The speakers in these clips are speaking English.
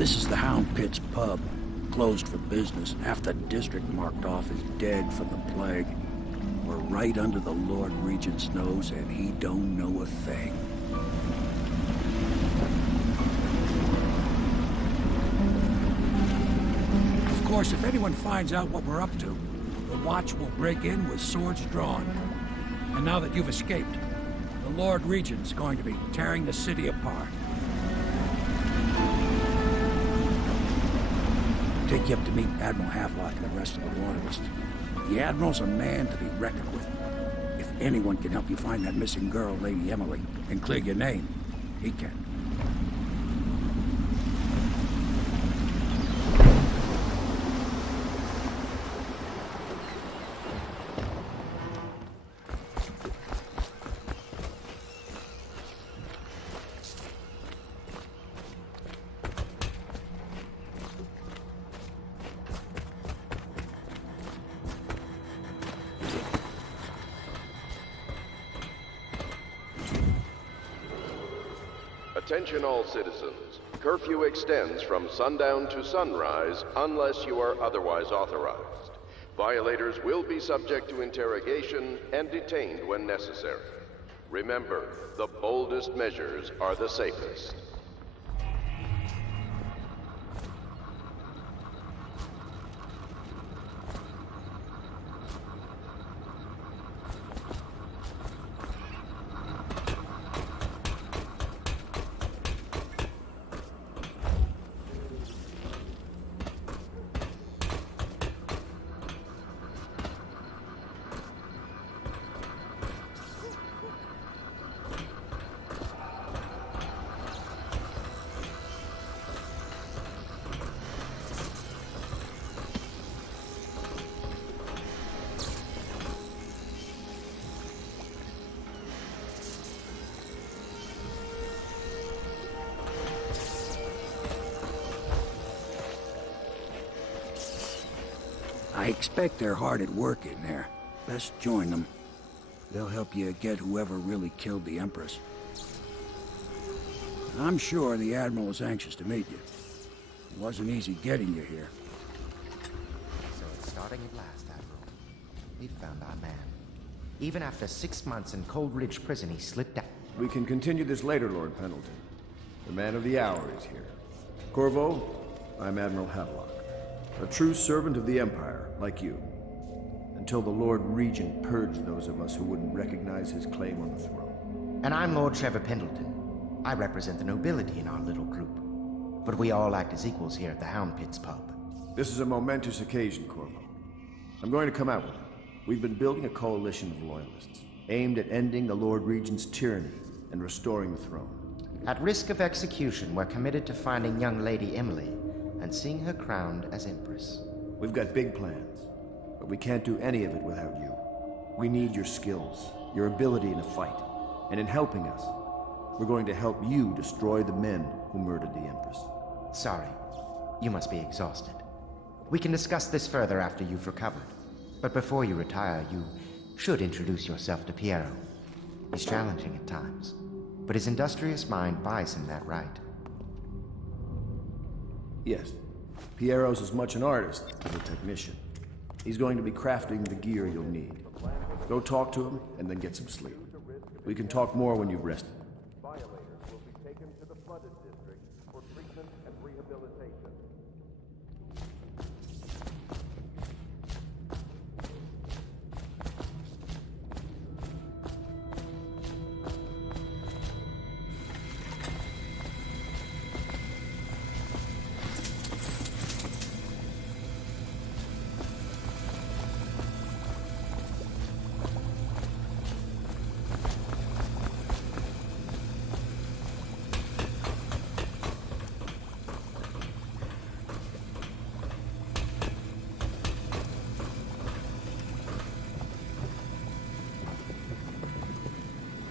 This is the Hound Pit's pub. Closed for business. Half the district marked off as dead from the plague. We're right under the Lord Regent's nose, and he don't know a thing. Of course, if anyone finds out what we're up to, the Watch will break in with swords drawn. And now that you've escaped, the Lord Regent's going to be tearing the city apart. Take you up to meet Admiral Havelock and the rest of the Loyalists. The Admiral's a man to be reckoned with. If anyone can help you find that missing girl, Lady Emily, and clear your name, he can. Attention all citizens. Curfew extends from sundown to sunrise unless you are otherwise authorized. Violators will be subject to interrogation and detained when necessary. Remember, the boldest measures are the safest. I expect they're hard at work in there. Best join them. They'll help you get whoever really killed the Empress. I'm sure the Admiral is anxious to meet you. It wasn't easy getting you here. So it's starting at last, Admiral. We've found our man. Even after 6 months in Cold Ridge Prison, he slipped out. We can continue this later, Lord Pendleton. The man of the hour is here. Corvo, I'm Admiral Havelock. A true servant of the Empire, like you. Until the Lord Regent purged those of us who wouldn't recognize his claim on the throne. And I'm Lord Trevor Pendleton. I represent the nobility in our little group. But we all act as equals here at the Hound Pit's pub. This is a momentous occasion, Corvo. I'm going to come out with it. We've been building a coalition of loyalists, aimed at ending the Lord Regent's tyranny and restoring the throne. At risk of execution, we're committed to finding young Lady Emily and seeing her crowned as Empress. We've got big plans, but we can't do any of it without you. We need your skills, your ability in a fight, and in helping us, we're going to help you destroy the men who murdered the Empress. Sorry, you must be exhausted. We can discuss this further after you've recovered. But before you retire, you should introduce yourself to Piero. He's challenging at times, but his industrious mind buys him that right. Yes, Piero's as much an artist as a technician. He's going to be crafting the gear you'll need. Go talk to him, and then get some sleep. We can talk more when you've rested. Violators will be taken to the flooded district for treatment and rehabilitation.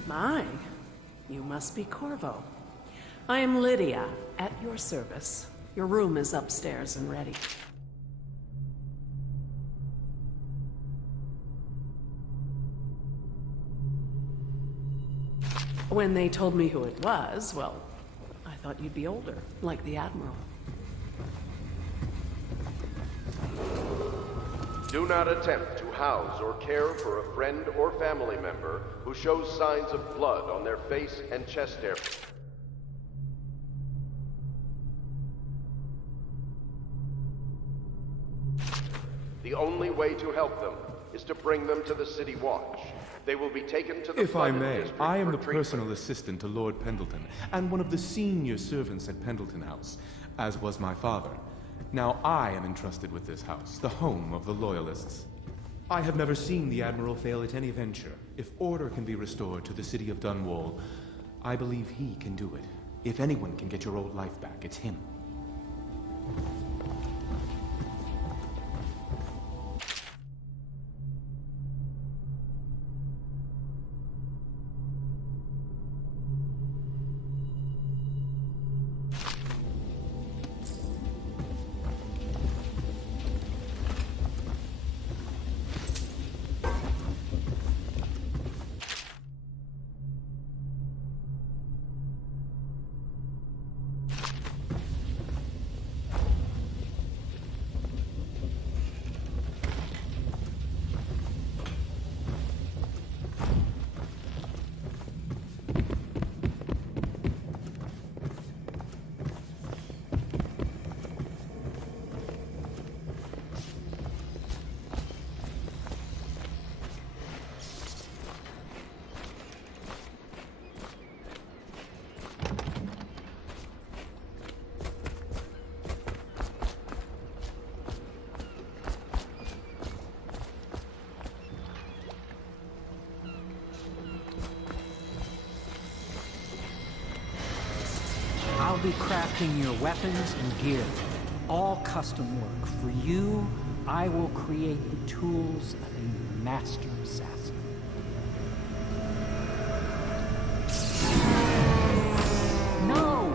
My, you must be Corvo. I am Lydia, at your service. Your room is upstairs and ready. When they told me who it was, well, I thought you'd be older, like the Admiral. Do not attempt to house or care for a friend or family member who shows signs of blood on their face and chest area. The only way to help them is to bring them to the City Watch. They will be taken to the If I flooded may, district I am for the treatment. personal assistant to Lord Pendleton, and one of the senior servants at Pendleton House, as was my father. Now I am entrusted with this house, the home of the Loyalists. I have never seen the Admiral fail at any venture. If order can be restored to the city of Dunwall, I believe he can do it. If anyone can get your old life back, it's him. I'll be crafting your weapons and gear. All custom work. For you, I will create the tools of a master assassin. No!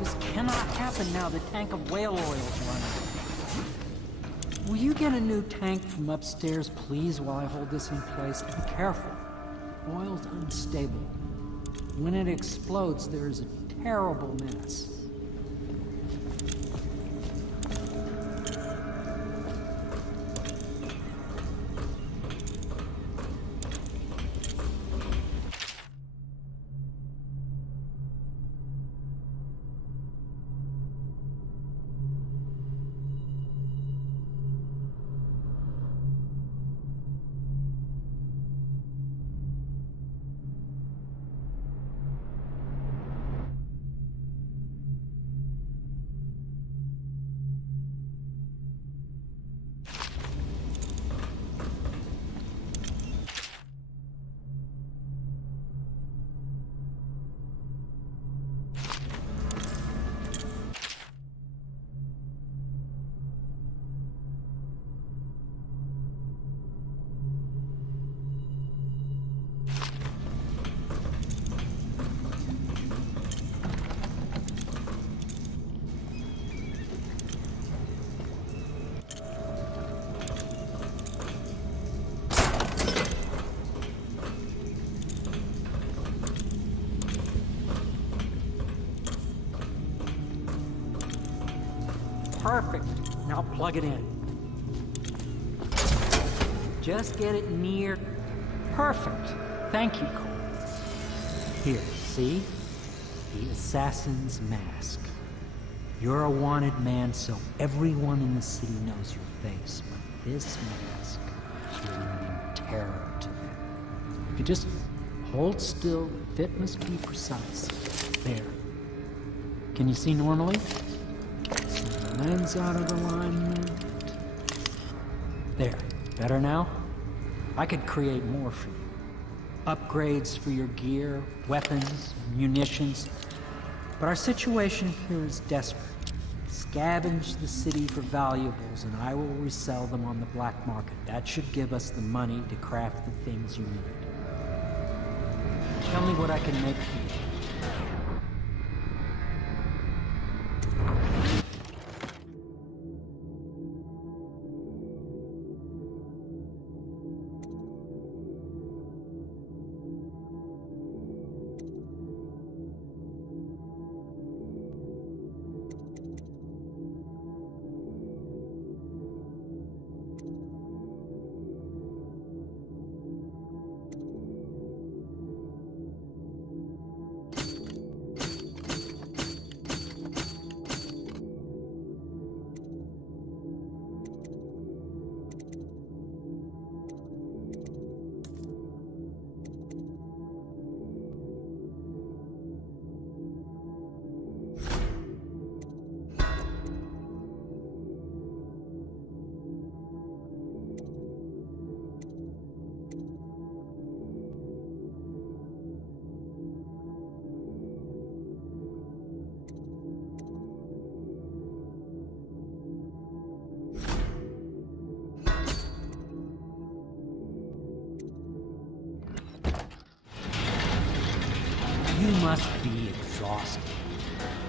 This cannot happen now. The tank of whale oil is running. Will you get a new tank from upstairs, please, while I hold this in place? Be careful. Oil's unstable. When it explodes, there is a terrible mess. Perfect. Now plug it in. Just get it near. Perfect. Thank you, Cole. Here, see? The assassin's mask. You're a wanted man, so everyone in the city knows your face. But this mask will mean terror to them. If you just hold still, the fit must be precise. There. Can you see normally? Lens out of alignment. There. Better now? I could create more for you. Upgrades for your gear, weapons, munitions. But our situation here is desperate. Scavenge the city for valuables and I will resell them on the black market. That should give us the money to craft the things you need. Tell me what I can make for you. You must be exhausted.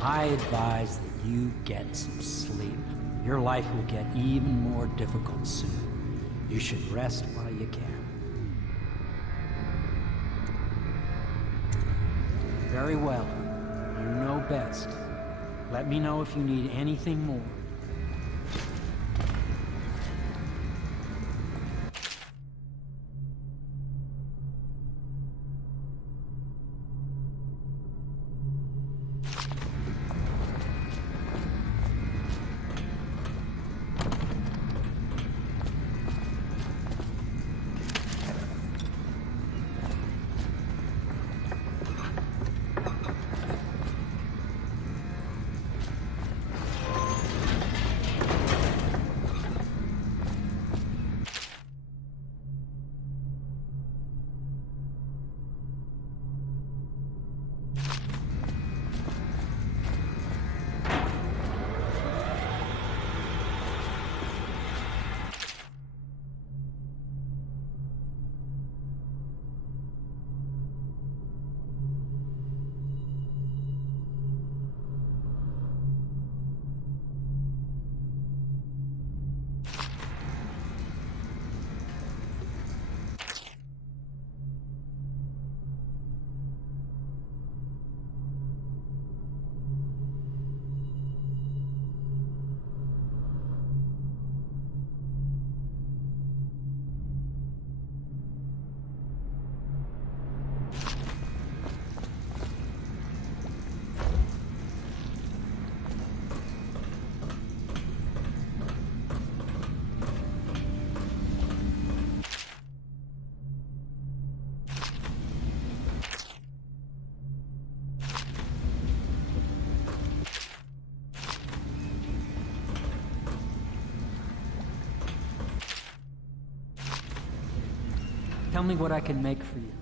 I advise that you get some sleep. Your life will get even more difficult soon. You should rest while you can. Very well. You know best. Let me know if you need anything more. Tell me what I can make for you.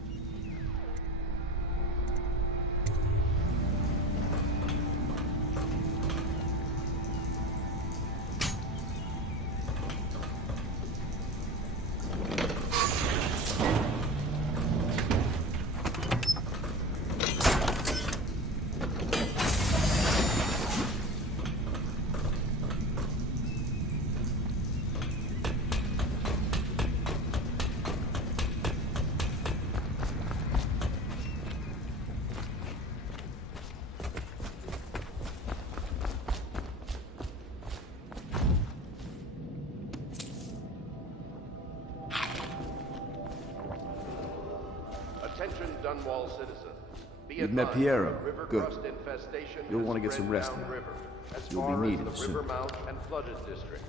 Attention Dunwall citizens. You've met Piero. Good. You'll want to get some rest now. You'll be needed soon. River mouth and flooded district.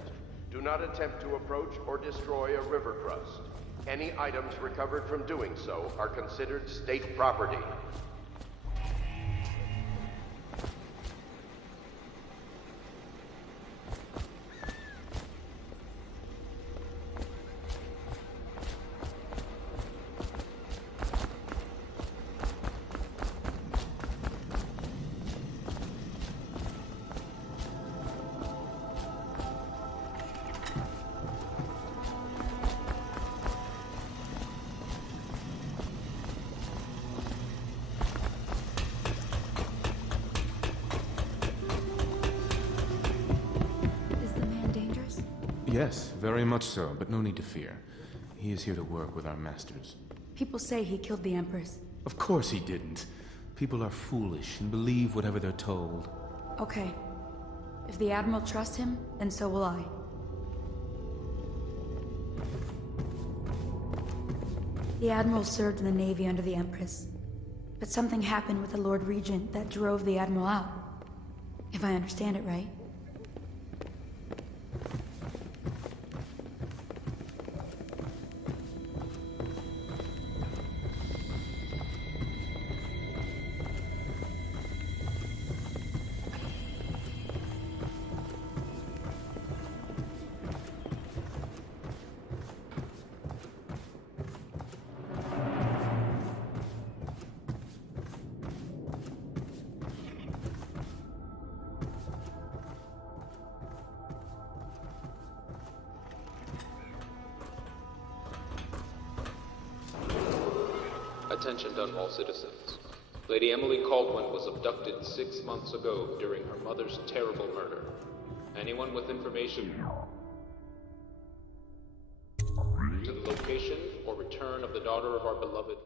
Do not attempt to approach or destroy a river crust. Any items recovered from doing so are considered state property. Yes, very much so, but no need to fear. He is here to work with our masters. People say he killed the Empress. Of course he didn't. People are foolish and believe whatever they're told. Okay. If the Admiral trusts him, then so will I. The Admiral served in the Navy under the Empress. But something happened with the Lord Regent that drove the Admiral out. If I understand it right. Attention Dunwall citizens. Lady Emily Caldwell was abducted 6 months ago during her mother's terrible murder. Anyone with information to the location or return of the daughter of our beloved